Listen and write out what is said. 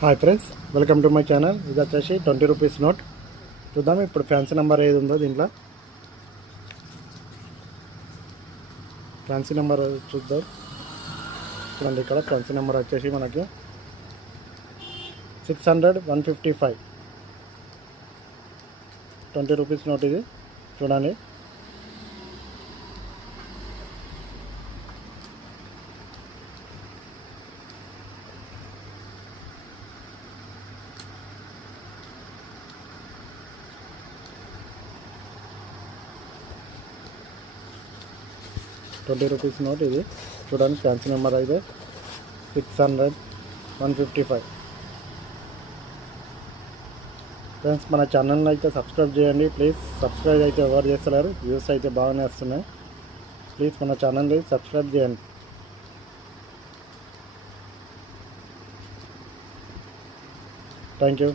Hi friends, welcome to my channel. ఇది వచ్చేసి 20 rupees note. చూద్దాం ఇప్పుడు ఫ్యాన్సీ నెంబర్ ఏది ఉందో దీంట్లో. ఫ్యాన్సీ నెంబర్ చూద్దాం. చూడండి, ఇక్కడ ఫ్యాన్సీ నెంబర్ వచ్చేసి మనకి 600 155 20 రూపీస్ నోట్ ఇది. చూడండి, రూపీస్ నోట్ ఇది. చూడండి, ఫ్యాన్సీ నెంబర్ అయితే 600 155. ఫ్రెండ్స్, మన ఛానల్ని అయితే సబ్స్క్రైబ్ చేయండి ప్లీజ్. సబ్స్క్రైబ్ అయితే ఎవరు చేస్తలేరు, వ్యూస్ అయితే బాగానే వస్తున్నాయి. ప్లీజ్ మన ఛానల్ని సబ్స్క్రైబ్ చేయండి. Thank you.